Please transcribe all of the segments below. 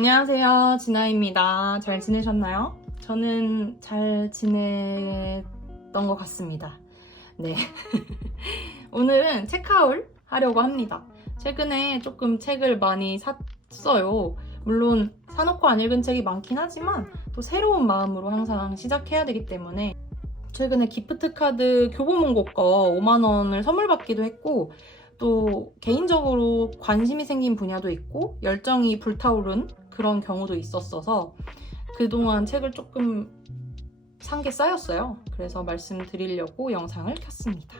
안녕하세요, 진아입니다. 잘 지내셨나요? 저는 잘 지냈던 것 같습니다. 네. 오늘은 책하울 하려고 합니다. 최근에 조금 책을 많이 샀어요. 물론 사놓고 안 읽은 책이 많긴 하지만 또 새로운 마음으로 항상 시작해야 되기 때문에 최근에 기프트카드 교보문고 거 5만원을 선물 받기도 했고 또 개인적으로 관심이 생긴 분야도 있고 열정이 불타오른 그런 경우도 있었어서 그동안 책을 조금 산 게 쌓였어요. 그래서 말씀드리려고 영상을 켰습니다.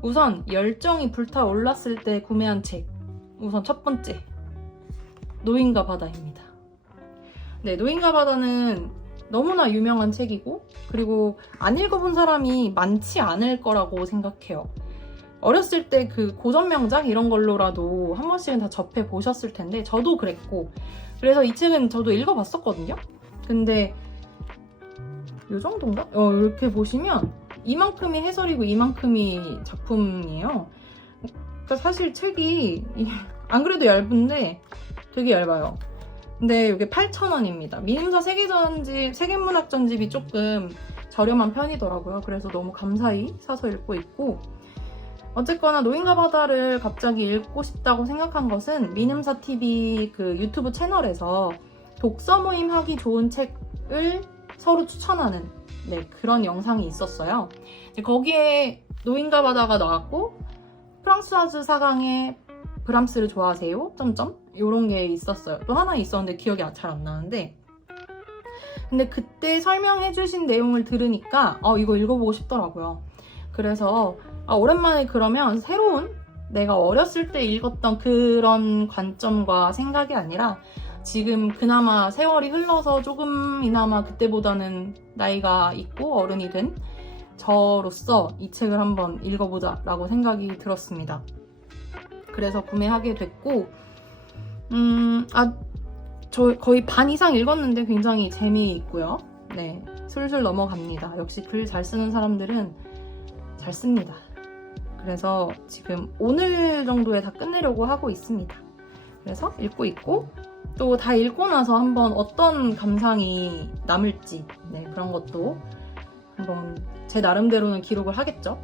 우선 열정이 불타올랐을 때 구매한 책, 우선 첫 번째 노인과 바다입니다. 네, 노인과 바다는 너무나 유명한 책이고 그리고 안 읽어본 사람이 많지 않을 거라고 생각해요. 어렸을 때 그 고전 명작 이런 걸로라도 한 번씩은 다 접해 보셨을 텐데 저도 그랬고 그래서 이 책은 저도 읽어봤었거든요. 근데 요 정도인가? 이렇게 보시면 이만큼이 해설이고 이만큼이 작품이에요. 그러니까 사실 책이 안 그래도 얇은데 되게 얇아요. 근데 이게 8,000원입니다. 미음사 세계문학 전집이 조금 저렴한 편이더라고요. 그래서 너무 감사히 사서 읽고 있고 어쨌거나 노인과 바다를 갑자기 읽고 싶다고 생각한 것은 미음사TV 그 유튜브 채널에서 독서 모임 하기 좋은 책을 서로 추천하는 그런 영상이 있었어요. 거기에 노인과 바다가 나왔고 프랑스와즈 사강의 브람스를 좋아하세요? 이런 게 있었어요. 또 하나 있었는데 기억이 잘 안 나는데 근데 그때 설명해주신 내용을 들으니까 이거 읽어보고 싶더라고요. 그래서 오랜만에 그러면 새로운 내가 어렸을 때 읽었던 그런 관점과 생각이 아니라 지금 그나마 세월이 흘러서 조금이나마 그때보다는 나이가 있고 어른이 된 저로서 이 책을 한번 읽어보자 라고 생각이 들었습니다. 그래서 구매하게 됐고 저 거의 반 이상 읽었는데 굉장히 재미있고요. 네, 술술 넘어갑니다. 역시 글 잘 쓰는 사람들은 잘 씁니다. 그래서 지금 오늘 정도에 다 끝내려고 하고 있습니다. 그래서 읽고 있고 또 다 읽고 나서 한번 어떤 감상이 남을지 그런 것도 한번 제 나름대로는 기록을 하겠죠.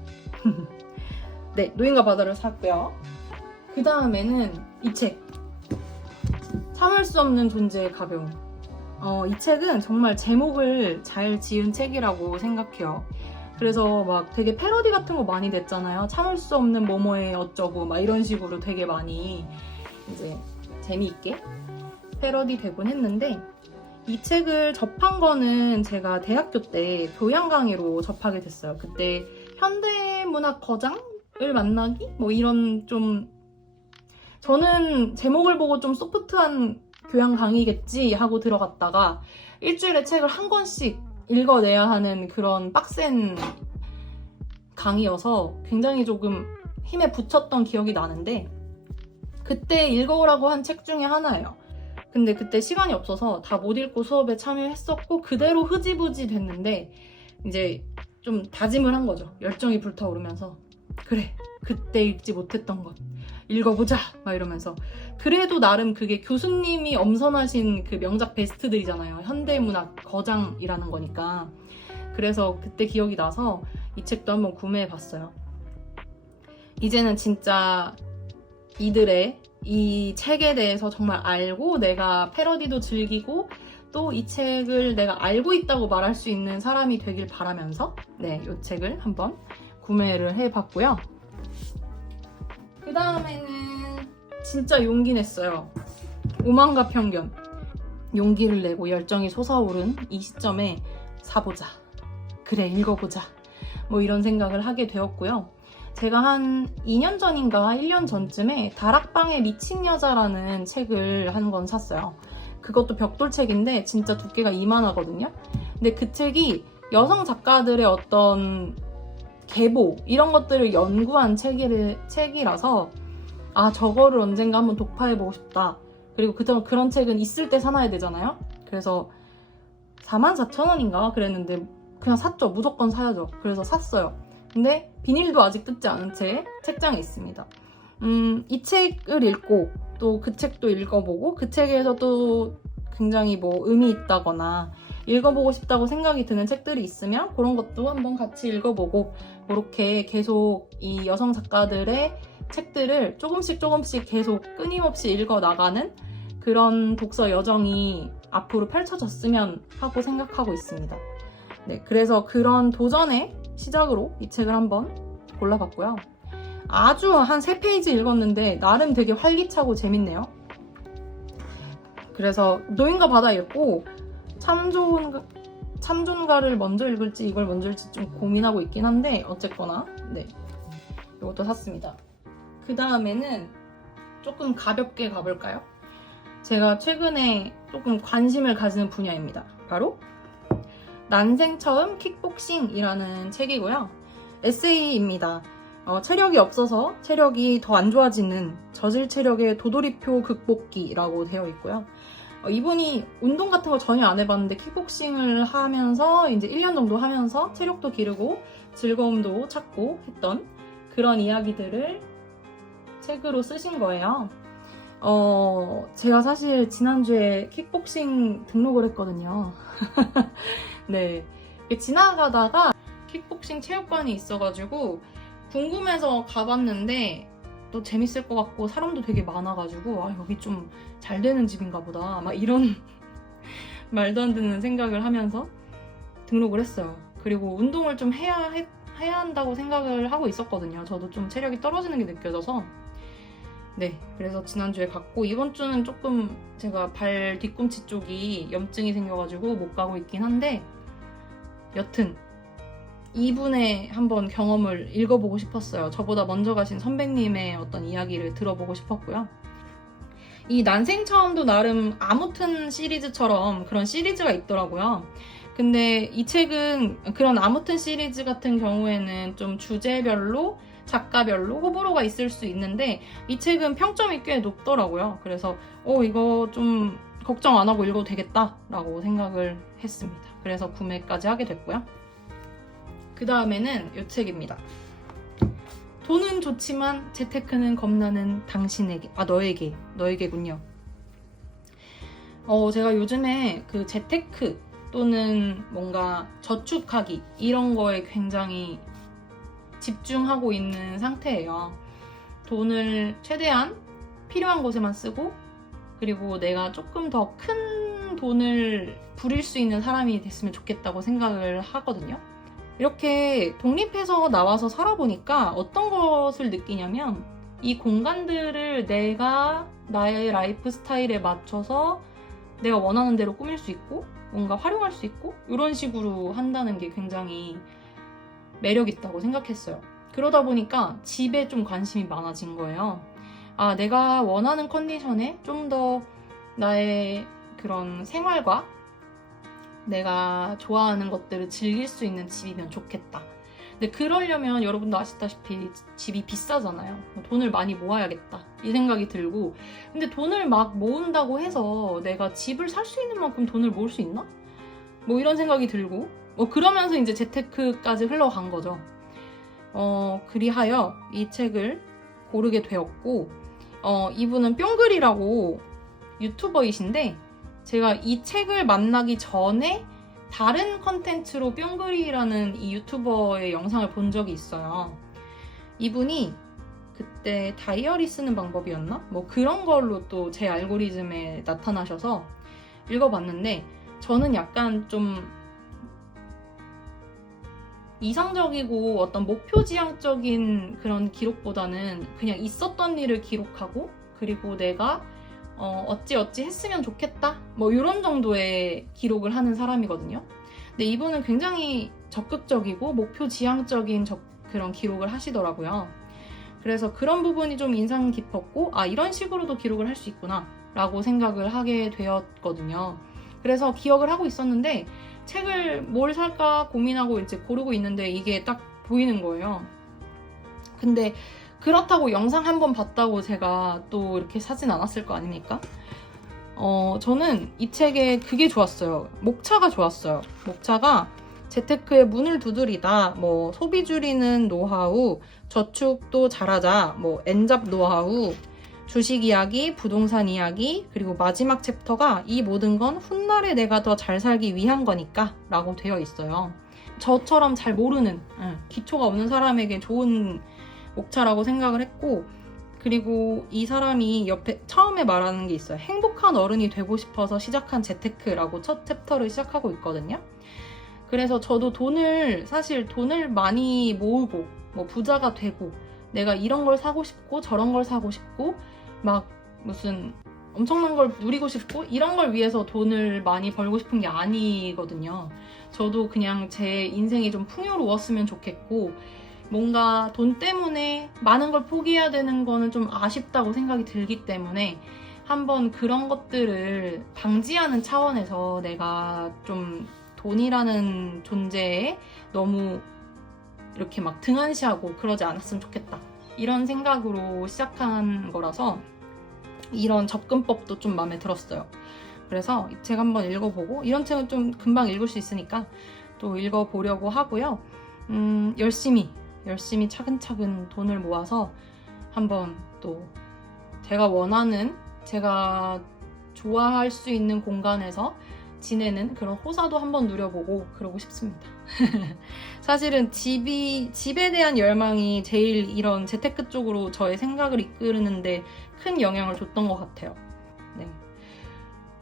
네, 노인과 바다를 샀고요. 그 다음에는 이 책 참을 수 없는 존재의 가벼움. 이 책은 정말 제목을 잘 지은 책이라고 생각해요. 그래서 막 되게 패러디 같은 거 많이 냈잖아요. 참을 수 없는 뭐뭐에 어쩌고 막 이런 식으로 되게 많이 이제 재미있게 패러디 되곤 했는데 이 책을 접한 거는 제가 대학교 때 교양 강의로 접하게 됐어요. 그때 현대문학 거장을 만나기? 뭐 이런 좀 저는 제목을 보고 좀 소프트한 교양 강의겠지 하고 들어갔다가 일주일에 책을 한 권씩 읽어내야 하는 그런 빡센 강의여서 굉장히 조금 힘에 부쳤던 기억이 나는데 그때 읽어오라고 한 책 중에 하나예요. 근데 그때 시간이 없어서 다 못 읽고 수업에 참여했었고 그대로 흐지부지 됐는데 이제 좀 다짐을 한 거죠. 열정이 불타오르면서 그래, 그때 읽지 못했던 것 읽어보자 막 이러면서 그래도 나름 그게 교수님이 엄선하신 그 명작 베스트들이잖아요. 현대문학 거장이라는 거니까. 그래서 그때 기억이 나서 이 책도 한번 구매해봤어요. 이제는 진짜 이들의 이 책에 대해서 정말 알고 내가 패러디도 즐기고 또 이 책을 내가 알고 있다고 말할 수 있는 사람이 되길 바라면서 이 책을 한번 구매를 해봤고요. 그 다음에는 진짜 용기 냈어요. 오만과 편견. 용기를 내고 열정이 솟아오른 이 시점에 사보자. 그래, 읽어보자. 뭐 이런 생각을 하게 되었고요. 제가 한 2년 전인가 1년 전쯤에 다락방에 미친 여자라는 책을 한 권 샀어요. 그것도 벽돌책인데 진짜 두께가 이만하거든요. 근데 그 책이 여성 작가들의 어떤 계보 이런 것들을 연구한 책이라서 저거를 언젠가 한번 독파해보고 싶다. 그리고 그런 책은 있을 때 사놔야 되잖아요. 그래서 44,000원인가 그랬는데 그냥 샀죠. 무조건 사야죠. 그래서 샀어요. 근데 비닐도 아직 뜯지 않은 채 책장에 있습니다. 이 책을 읽고 또 그 책도 읽어보고 그 책에서 또 굉장히 뭐 의미 있다거나 읽어보고 싶다고 생각이 드는 책들이 있으면 그런 것도 한번 같이 읽어보고 이렇게 계속 이 여성 작가들의 책들을 조금씩 계속 끊임없이 읽어나가는 그런 독서 여정이 앞으로 펼쳐졌으면 하고 생각하고 있습니다. 네, 그래서 그런 도전의 시작으로 이 책을 한번 골라봤고요. 아주 한 3페이지 읽었는데 나름 되게 활기차고 재밌네요. 그래서 노인과 바다 읽고 참존가를 먼저 읽을지 이걸 먼저 읽을지 좀 고민하고 있긴 한데 어쨌거나 네, 이것도 샀습니다. 그 다음에는 조금 가볍게 가볼까요? 제가 최근에 조금 관심을 가지는 분야입니다. 바로 난생 처음 킥복싱이라는 책이고요. 에세이입니다. 체력이 없어서 체력이 더 안 좋아지는 저질 체력의 도돌이표 극복기라고 되어 있고요. 이분이 운동 같은 거 전혀 안 해봤는데 킥복싱을 하면서 이제 1년 정도 하면서 체력도 기르고 즐거움도 찾고 했던 그런 이야기들을 책으로 쓰신 거예요. 제가 사실 지난주에 킥복싱 등록을 했거든요. 네. 지나가다가 킥복싱 체육관이 있어가지고 궁금해서 가봤는데 또 재밌을 것 같고 사람도 되게 많아가지고 여기 좀 잘 되는 집인가 보다 막 이런 말도 안 되는 생각을 하면서 등록을 했어요. 그리고 운동을 좀 해야 한다고 생각을 하고 있었거든요. 저도 좀 체력이 떨어지는 게 느껴져서 네, 그래서 지난주에 갔고 이번 주는 조금 제가 발 뒤꿈치 쪽이 염증이 생겨가지고 못 가고 있긴 한데 여튼 이분의 한번 경험을 읽어보고 싶었어요. 저보다 먼저 가신 선배님의 어떤 이야기를 들어보고 싶었고요. 이 난생 처음도 나름 아무튼 시리즈처럼 그런 시리즈가 있더라고요. 근데 이 책은 그런 아무튼 시리즈 같은 경우에는 좀 주제별로 작가별로 호불호가 있을 수 있는데 이 책은 평점이 꽤 높더라고요. 그래서 이거 좀 걱정 안 하고 읽어도 되겠다라고 생각을 했습니다. 그래서 구매까지 하게 됐고요. 그 다음에는 이 책입니다. 돈은 좋지만 재테크는 겁나는 당신에게, 너에게군요. 제가 요즘에 그 재테크 또는 뭔가 저축하기 이런 거에 굉장히 집중하고 있는 상태예요. 돈을 최대한 필요한 곳에만 쓰고 그리고 내가 조금 더 큰 돈을 부릴 수 있는 사람이 됐으면 좋겠다고 생각을 하거든요. 이렇게 독립해서 나와서 살아보니까 어떤 것을 느끼냐면 이 공간들을 내가 나의 라이프 스타일에 맞춰서 내가 원하는 대로 꾸밀 수 있고 뭔가 활용할 수 있고 이런 식으로 한다는 게 굉장히 매력 있다고 생각했어요. 그러다 보니까 집에 좀 관심이 많아진 거예요. 내가 원하는 컨디션에 좀 더 나의 그런 생활과 내가 좋아하는 것들을 즐길 수 있는 집이면 좋겠다. 근데 그러려면 여러분도 아시다시피 집이 비싸잖아요. 돈을 많이 모아야겠다 이 생각이 들고 근데 돈을 막 모은다고 해서 내가 집을 살 수 있는 만큼 돈을 모을 수 있나? 뭐 이런 생각이 들고 그러면서 이제 재테크까지 흘러간 거죠. 그리하여 이 책을 고르게 되었고 이분은 뿅글이라고 유튜버이신데 제가 이 책을 만나기 전에 다른 컨텐츠로 뿅글이라는 이 유튜버의 영상을 본 적이 있어요. 이분이 그때 다이어리 쓰는 방법이었나? 뭐 그런 걸로 또 제 알고리즘에 나타나셔서 읽어봤는데 저는 약간 좀 이상적이고 어떤 목표 지향적인 그런 기록보다는 그냥 있었던 일을 기록하고 그리고 내가 어찌 했으면 좋겠다 뭐 이런 정도의 기록을 하는 사람이거든요. 근데 이분은 굉장히 적극적이고 목표 지향적인 그런 기록을 하시더라고요. 그래서 그런 부분이 좀 인상 깊었고 이런 식으로도 기록을 할 수 있구나 라고 생각을 하게 되었거든요. 그래서 기억을 하고 있었는데 책을 뭘 살까 고민하고 이제 고르고 있는데 이게 딱 보이는 거예요. 근데 그렇다고 영상 한번 봤다고 제가 또 이렇게 사진 않았을 거 아닙니까? 저는 이 책에 그게 좋았어요. 목차가 좋았어요. 목차가 재테크의 문을 두드리다, 뭐 소비 줄이는 노하우, 저축도 잘하자, 뭐 엔잡 노하우, 주식 이야기, 부동산 이야기, 그리고 마지막 챕터가 이 모든 건 훗날에 내가 더 잘 살기 위한 거니까 라고 되어 있어요. 저처럼 잘 모르는, 기초가 없는 사람에게 좋은 목차라고 생각을 했고, 그리고 이 사람이 옆에 처음에 말하는 게 있어요. 행복한 어른이 되고 싶어서 시작한 재테크라고 첫 챕터를 시작하고 있거든요. 그래서 저도 사실 돈을 많이 모으고 뭐 부자가 되고 내가 이런 걸 사고 싶고 저런 걸 사고 싶고 막 무슨 엄청난 걸 누리고 싶고 이런 걸 위해서 돈을 많이 벌고 싶은 게 아니거든요. 저도 그냥 제 인생이 좀 풍요로웠으면 좋겠고, 뭔가 돈 때문에 많은 걸 포기해야 되는 거는 좀 아쉽다고 생각이 들기 때문에 한번 그런 것들을 방지하는 차원에서 내가 좀 돈이라는 존재에 너무 이렇게 막 등한시하고 그러지 않았으면 좋겠다, 이런 생각으로 시작한 거라서 이런 접근법도 좀 마음에 들었어요. 그래서 이 책 한번 읽어보고, 이런 책은 좀 금방 읽을 수 있으니까 또 읽어보려고 하고요. 열심히 차근차근 돈을 모아서 한번 또 제가 원하는, 제가 좋아할 수 있는 공간에서 지내는 그런 호사도 한번 누려보고 그러고 싶습니다. 사실은 집에 대한 열망이 제일 이런 재테크 쪽으로 저의 생각을 이끄는데 큰 영향을 줬던 것 같아요. 네.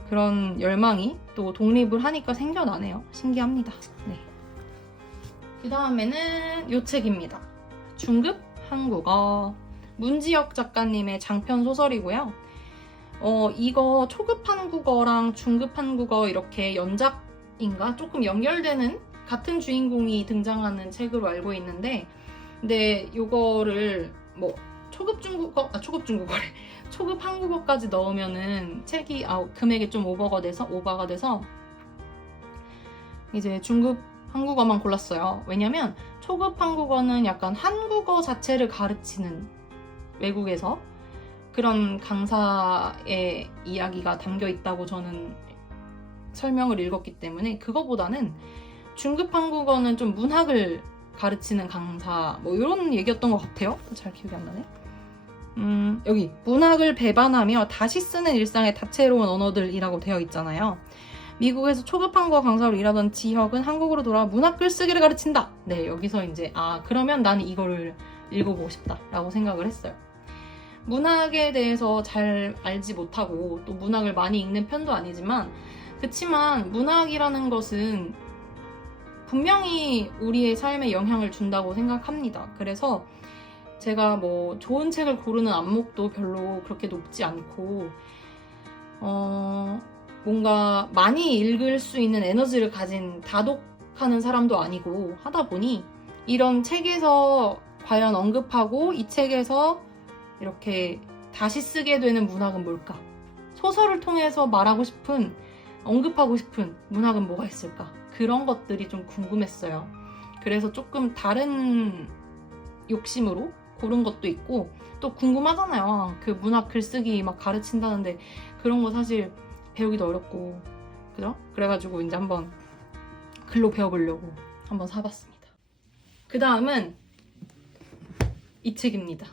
그런 열망이 또 독립을 하니까 생겨나네요. 신기합니다. 네. 그 다음에는 이 책입니다. 중급 한국어. 문지혁 작가님의 장편 소설이고요. 이거 초급 한국어랑 중급 한국어 이렇게 연작인가? 조금 연결되는 같은 주인공이 등장하는 책으로 알고 있는데, 근데 이거를 뭐 초급 한국어까지 넣으면은 책이 금액이 좀 오버가 돼서 이제 중급 한국어만 골랐어요. 왜냐면 초급 한국어는 약간 한국어 자체를 가르치는, 외국에서 그런 강사의 이야기가 담겨 있다고 저는 설명을 읽었기 때문에, 그거보다는 중급 한국어는 좀 문학을 가르치는 강사 뭐 이런 얘기였던 것 같아요. 잘 기억이 안 나네. 여기 문학을 배반하며 다시 쓰는 일상의 다채로운 언어들이라고 되어 있잖아요. 미국에서 초급 한국어 강사로 일하던 지혁은 한국으로 돌아와 문학 글쓰기를 가르친다. 네, 여기서 이제 그러면 나는 이거를 읽어보고 싶다라고 생각을 했어요. 문학에 대해서 잘 알지 못하고 또 문학을 많이 읽는 편도 아니지만, 그치만 문학이라는 것은 분명히 우리의 삶에 영향을 준다고 생각합니다. 그래서 제가 뭐 좋은 책을 고르는 안목도 별로 그렇게 높지 않고 뭔가 많이 읽을 수 있는 에너지를 가진 다독하는 사람도 아니고 하다 보니, 이런 책에서 과연 언급하고 이 책에서 이렇게 다시 쓰게 되는 문학은 뭘까? 소설을 통해서 말하고 싶은, 언급하고 싶은 문학은 뭐가 있을까? 그런 것들이 좀 궁금했어요. 그래서 조금 다른 욕심으로 고른 것도 있고, 또 궁금하잖아요. 그 문학 글쓰기 막 가르친다는데 그런 거 사실 배우기도 어렵고, 그죠? 그래가지고 이제 한번 글로 배워보려고 한번 사봤습니다. 그 다음은 이 책입니다.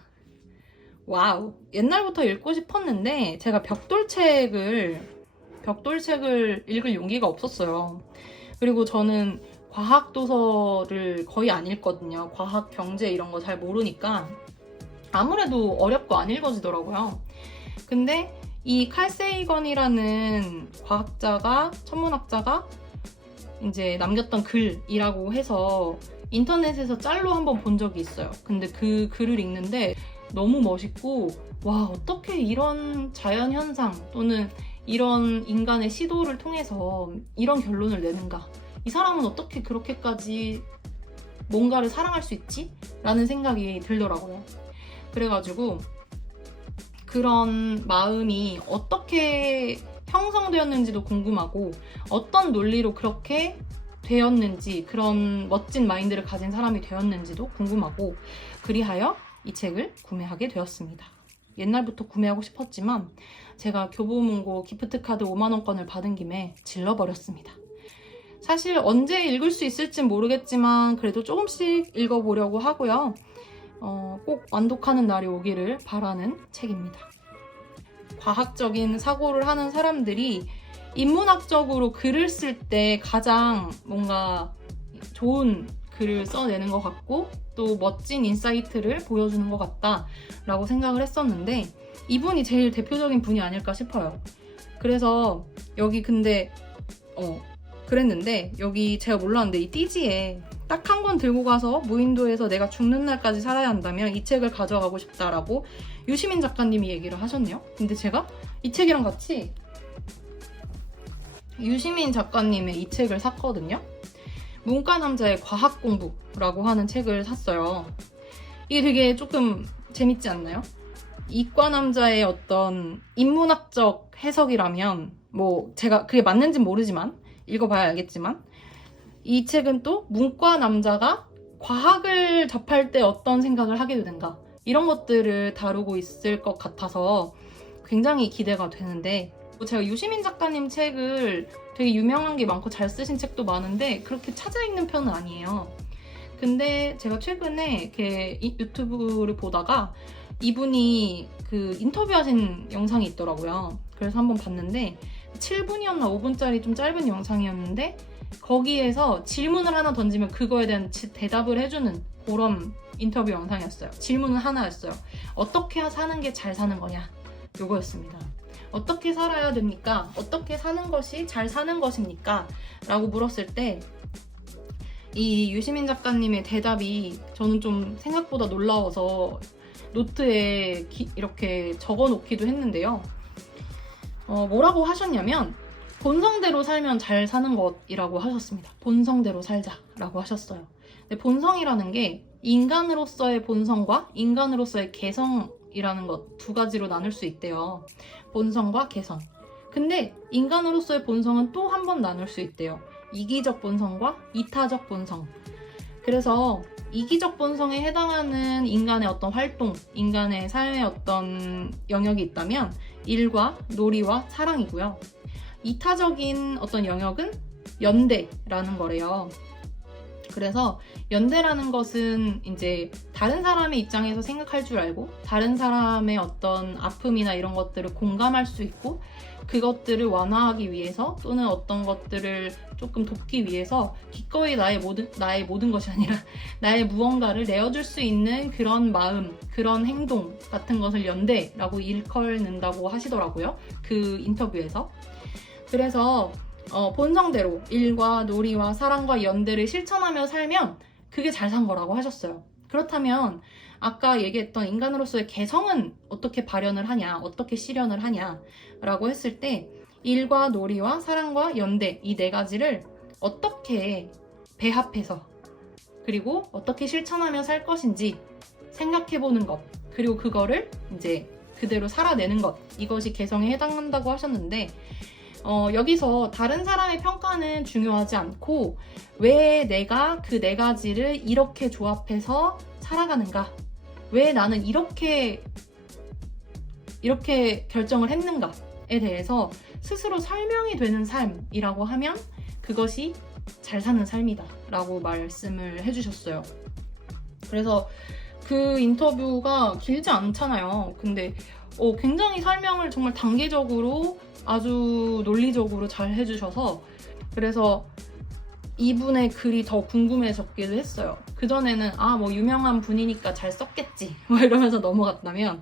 와우, 옛날부터 읽고 싶었는데 제가 벽돌책을 읽을 용기가 없었어요. 그리고 저는 과학 도서를 거의 안 읽거든요. 과학, 경제 이런 거 잘 모르니까 아무래도 어렵고 안 읽어지더라고요. 근데 이 칼 세이건이라는 천문학자가 이제 남겼던 글이라고 해서 인터넷에서 짤로 한번 본 적이 있어요. 근데 그 글을 읽는데 너무 멋있고, 와, 어떻게 이런 자연현상 또는 이런 인간의 시도를 통해서 이런 결론을 내는가? 이 사람은 어떻게 그렇게까지 뭔가를 사랑할 수 있지? 라는 생각이 들더라고요. 그래가지고 그런 마음이 어떻게 형성되었는지도 궁금하고, 어떤 논리로 그렇게 되었는지, 그런 멋진 마인드를 가진 사람이 되었는지도 궁금하고, 그리하여 이 책을 구매하게 되었습니다. 옛날부터 구매하고 싶었지만 제가 교보문고 기프트카드 5만원권을 받은 김에 질러버렸습니다. 사실 언제 읽을 수 있을진 모르겠지만 그래도 조금씩 읽어보려고 하고요. 꼭 완독하는 날이 오기를 바라는 책입니다. 과학적인 사고를 하는 사람들이 인문학적으로 글을 쓸 때 가장 뭔가 좋은 글을 써내는 것 같고 또 멋진 인사이트를 보여주는 것 같다라고 생각을 했었는데 이분이 제일 대표적인 분이 아닐까 싶어요. 그래서 여기 근데 그랬는데 여기 제가 몰랐는데 이 띠지에 딱 한 권 들고 가서 무인도에서 내가 죽는 날까지 살아야 한다면 이 책을 가져가고 싶다라고 유시민 작가님이 얘기를 하셨네요. 근데 제가 이 책이랑 같이 유시민 작가님의 이 책을 샀거든요. 문과 남자의 과학 공부라고 하는 책을 샀어요. 이게 되게 조금 재밌지 않나요? 이과 남자의 어떤 인문학적 해석이라면 뭐 제가 그게 맞는지는 모르지만 읽어봐야 알겠지만 이 책은 또 문과 남자가 과학을 접할 때 어떤 생각을 하게 되는가 이런 것들을 다루고 있을 것 같아서 굉장히 기대가 되는데 제가 유시민 작가님 책을 되게 유명한 게 많고 잘 쓰신 책도 많은데 그렇게 찾아 읽는 편은 아니에요. 근데 제가 최근에 이렇게 유튜브를 보다가 이분이 그 인터뷰하신 영상이 있더라고요. 그래서 한번 봤는데 7분이었나 5분짜리 좀 짧은 영상이었는데 거기에서 질문을 하나 던지면 그거에 대한 대답을 해주는 그런 인터뷰 영상이었어요. 질문은 하나였어요. 어떻게 사는 게 잘 사는 거냐? 요거였습니다. 어떻게 살아야 됩니까? 어떻게 사는 것이 잘 사는 것입니까? 라고 물었을 때 이 유시민 작가님의 대답이 저는 좀 생각보다 놀라워서 노트에 이렇게 적어 놓기도 했는데요. 뭐라고 하셨냐면 본성대로 살면 잘 사는 것이라고 하셨습니다. 본성대로 살자라고 하셨어요. 근데 본성이라는 게 인간으로서의 본성과 인간으로서의 개성이라는 것 두 가지로 나눌 수 있대요. 본성과 개성. 근데 인간으로서의 본성은 또 한 번 나눌 수 있대요. 이기적 본성과 이타적 본성. 그래서 이기적 본성에 해당하는 인간의 어떤 활동, 인간의 삶의 어떤 영역이 있다면 일과 놀이와 사랑이고요. 이타적인 어떤 영역은 연대라는 거래요. 그래서 연대라는 것은 이제 다른 사람의 입장에서 생각할 줄 알고 다른 사람의 어떤 아픔이나 이런 것들을 공감할 수 있고 그것들을 완화하기 위해서 또는 어떤 것들을 조금 돕기 위해서 기꺼이 나의 모든 것이 아니라 나의 무언가를 내어줄 수 있는 그런 마음, 그런 행동 같은 것을 연대라고 일컬는다고 하시더라고요. 그 인터뷰에서. 그래서 본성대로 일과 놀이와 사랑과 연대를 실천하며 살면 그게 잘 산 거라고 하셨어요. 그렇다면 아까 얘기했던 인간으로서의 개성은 어떻게 발현을 하냐, 어떻게 실현을 하냐라고 했을 때 일과 놀이와 사랑과 연대 이 네 가지를 어떻게 배합해서 그리고 어떻게 실천하며 살 것인지 생각해보는 것 그리고 그거를 이제 그대로 살아내는 것 이것이 개성에 해당한다고 하셨는데 여기서 다른 사람의 평가는 중요하지 않고 왜 내가 그 네 가지를 이렇게 조합해서 살아가는가? 왜 나는 이렇게 결정을 했는가에 대해서 스스로 설명이 되는 삶이라고 하면 그것이 잘 사는 삶이다 라고 말씀을 해주셨어요. 그래서 그 인터뷰가 길지 않잖아요. 근데 굉장히 설명을 정말 단계적으로 아주 논리적으로 잘 해주셔서 그래서 이분의 글이 더 궁금해졌기도 했어요. 그전에는 뭐 유명한 분이니까 잘 썼겠지 뭐 이러면서 넘어갔다면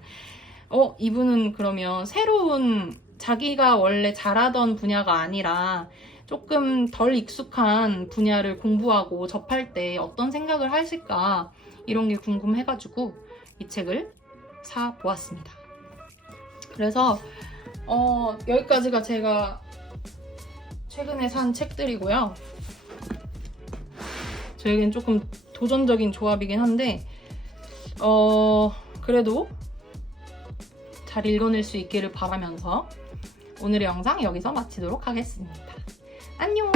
이분은 그러면 새로운 자기가 원래 잘하던 분야가 아니라 조금 덜 익숙한 분야를 공부하고 접할 때 어떤 생각을 하실까 이런 게 궁금해가지고 이 책을 사보았습니다. 그래서 여기까지가 제가 최근에 산 책들이고요. 저에겐 조금 도전적인 조합이긴 한데 그래도 잘 읽어낼 수 있기를 바라면서 오늘의 영상 여기서 마치도록 하겠습니다. 안녕!